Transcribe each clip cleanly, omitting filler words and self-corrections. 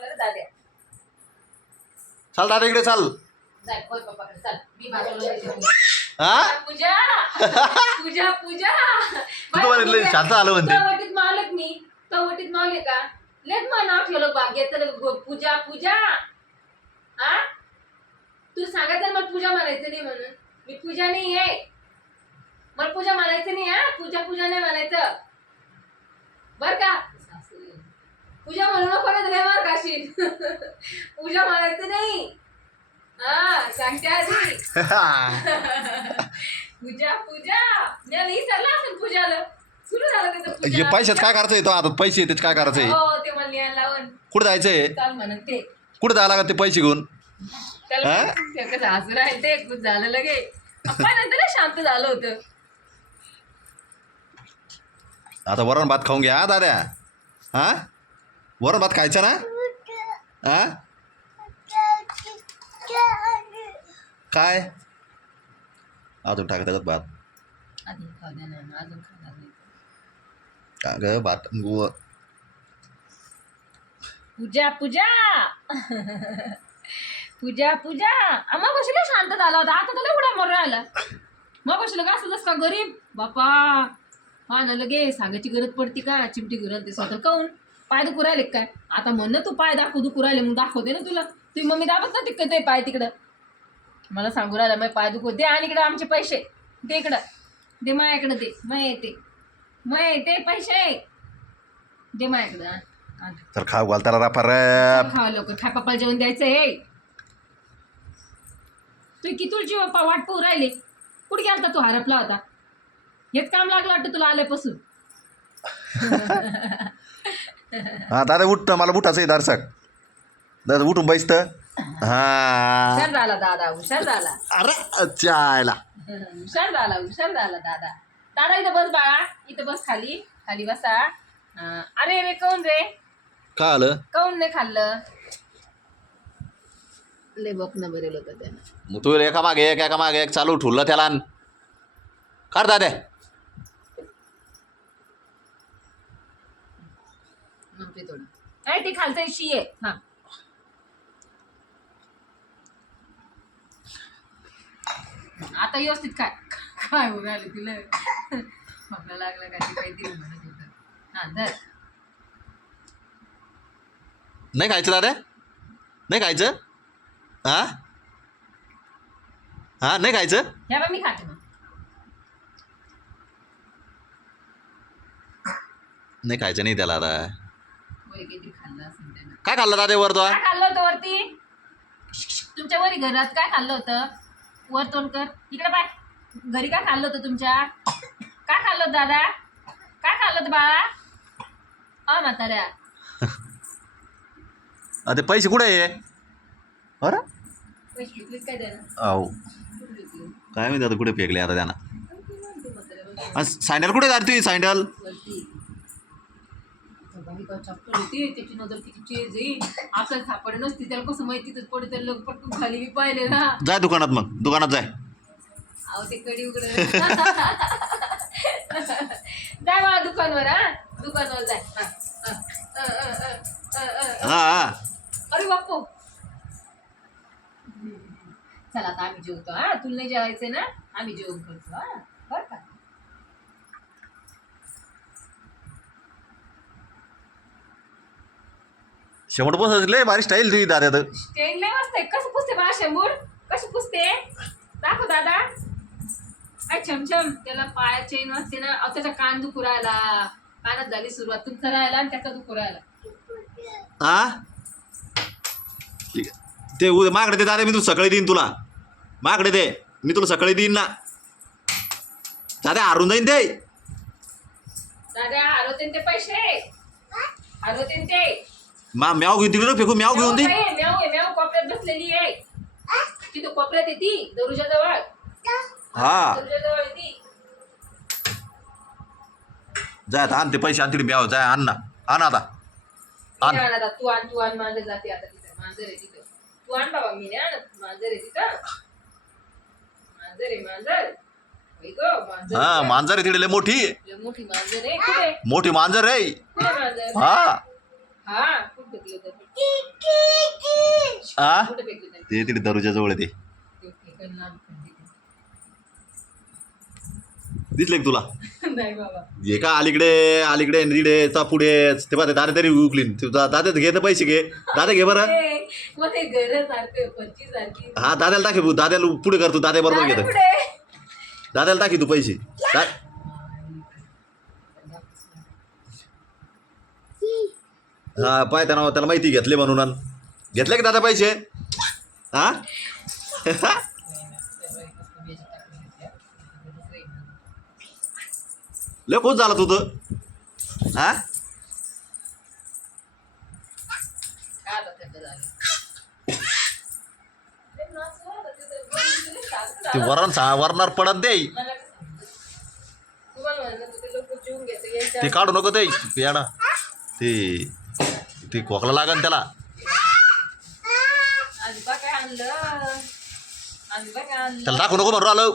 दाद्या चाल दादा इकडे चाल. जाय होय पप्पाकडे चल मी बाजूला येते. हा पूजा पूजा पूजा तू तर म्हणले शांत आलं म्हणते. तवटीत मालक मी तवटीत मावले का लेट मा नाव ठेवलं भाग्याचं पूजा पूजा हा तू सांगायचं मला पूजा म्हणायचं नाही म्हणून मी पूजा नाही आहे मला पूजा म्हणायचं नाही हा पूजा पूजा नाही म्हणायचं बर का पूजा म्हणू नको ना तुला मार काशील पूजा म्हणायचं नाही हा सांगते आधी पूजा पूजा नाही चालला असेल पूजाला सुरू झालं त्याचं हे पूजा पैशात काय करायचंय तो आता पैसे त्याच काय करायचंय हो ते मला लिहायला लावून कुठं जायचंय चाल म्हणत ते कुठं जायला लागत ते पैसे घेऊन त्याला हा? ते कसं हसू राहील ते खूप झालं लगे आपण नंतर शांत झालं होतं आता वरण भात खाऊन घ्या हा दाद्या. हा वरण भात खायचा ना. हा काय अजून टाकत भात आधी खाऊ द्या ना अजून खाणार नाही का ग भात गो पूजा पूजा पूजा पूजा मग कशाला शांत झाला होता आता तुला एवढा मर राहिला मग कशाला का असं का गरीब बापा हा ना लगे सांगायची गरज पडती का चिमटी गरज ते स्वतः काऊन पाय दुखू राहिले काय आता म्हण ना तू पाय दुखू राहिले मग दाखवते ना तुला तुझी मम्मी दाबत ना तिकडे ते पाय तिकडं मला सांगू राहिला मग पाय दुखू दे आणि इकडं आमचे पैसे दे इकडं दे माझ्याकडं दे मग येते पैसे दे माझ्याकडं तर खाऊ घाल त्याला राफा रे. खावा लवकर खा पप्पाला जेवण द्यायचं हे तू किती बाप्पा वाट पाहू राहिले कुठे गेलता तू हरपला होता हेच काम लागलं वाटतं तुला आल्यापासून हा दादा उठ मला उठायचं आहे दारसक दादा उठून बैसत. हा हुशार झाला दादा हुशार झाला अरे चायला हुशार झाला दादा दादा इथं बस बाळा इथं बस खाली खाली बसा अरे रे कोण रे काय आलं काऊन नाही खाल्लं लय बकणं बरेल होतं त्यानं मग तू एका मागे एक चालू ठुललं त्याला कर दादे. म्हणते थोडं काय ते खालचं शी आहे हा आता व्यवस्थित काय काय होऊ राहिले तुला आपल्याला लागलं का ते काहीतरी म्हणत होतं हा धर नाही खायचं दादा नाही खायचं. हा हा नाही खायचं. ह्या बा मी खाते मग नाही खायचं नाही त्याला आता. वरी काहीतरी खाल्लं असेल त्यानं काय खाल्लं दादा वर तो काय खाल्लं होतं वरती तुमच्या वरी घरात काय खाल्लं होतं वर तोंड कर इकडे पाय घरी काय खाल्लं होतं तुमच्या काय खाल्लं होतं दादा काय खाल्लं होतं बाळा म्हाताऱ्या ते पैसे कुठे आहे. अरे पैसे विकलीत काय द्यायला अहो काय माहिती आता कुठे फेकले आता त्यांना. सँडल कुठे जाते तुझी सँडल. वरती चप्पल होती त्याची नजर किती चेज येईल आपल्याला सापडे नसती त्याला कसं माहिती तर पडे तर लोक पटकन खाली मी पाहिले ना जाय दुकानात मग दुकानात जाय. अहो ते कडी उघड जाय मला दुकानवर हा दुकानवर जाय हा हा अरे बाप्पू चला आता आम्ही जेवतो हा तुला नाही जेवायचं ना आम्ही जेवण करतो हा बरं का शेवट पण लय भारी स्टाईल तुझी दादा तर. स्टेन लय मस्त आहे कसं पुसते बा शंभूर कशी पुसते दाखव दादा काय छमछम त्याला पाय चेन वाजते ना अहो त्याचा कान दुखू राहिला कानात झाली सुरुवात तुमचा राहिला आणि त्याचा दुखू राहिला हा ठीक आहे ते उद्या माकडे दे दादा मी तू सकाळी देईन तुला माकडे दे मी तुला सकाळी देईन ना दादा हारून जाईन ते दादा हरवते ते पैसे हरवते ते म्याव घेऊन तिकडे फेकू म्याव घेऊन दे. म्याव कोपऱ्यात बसलेली आहे तिथं कोपऱ्यात येते दरुजा जवळ हा दरुजा जवळ येते जाय आता आण ते पैसे आण तिकडे म्याव जाय आण ना आण आता आण. आता तू आण मांजर जाते आता तिथं मांजर आहे तिथं तू आण बाबा मी नाही आणत मांजर आहे तिथं मांजर आहे मांजर मांजर हा मांजर आहे तिकडे लय मोठी मोठी मांजर आहे कुठे मोठी मांजर आहे. कुठे मांजर हा हा कुठे फेकलं होतं? आ कुठे फेकलं होतं? ते तिथे दरुच्या जवळ आहे ते ते फेकलं दिसले का तुला नाही बाबा. हे का अलीकडे अलीकडे निडे पुढे ते पाहते दादा तरी उकलीन दादा घे तर पैसे घे दादा घे बरं मग ते घरासारखं पच्ची सारखी हा दादाला टाके दादाला पुढे कर तू दादा बरोबर घेतो पुढे दादाला टाकी तू पैसे हा पाय त्याला माहिती घेतले म्हणून घेतले का दादा पैसे हा लय खुश झाला तू तर हा ते वरणार पडत दे ते काढू नको ते याडा ते खोकला लागन त्याला त्याला दाखवू नको म्हणून आलो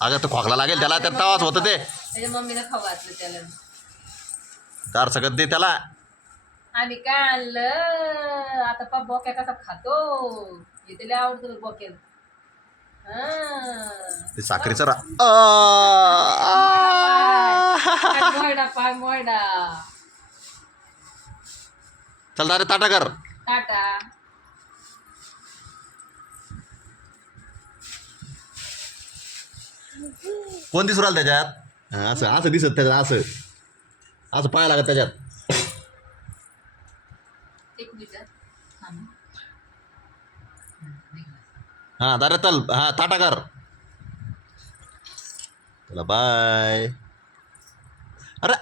अगं तो खोकला लागेल त्याला त्यात तावाच होतं ते त्याच्या मम्मीला खाऊ घातलं त्याला कार सगळं दे त्याला आणि काय आणलं आता पा बोक्या कसा खातो हे त्याला आवडतं बोक्याला ते साखरेचं मोयडा पाय मोयडा चल दारे ताटा कर टाटा कोण दिसू राहिलं त्याच्यात हा, असं असं दिसत त्याच्यात असं असं पाया लागत त्याच्यात एक मिनिट हा दारे चल हा ताटा कर चला बाय अरे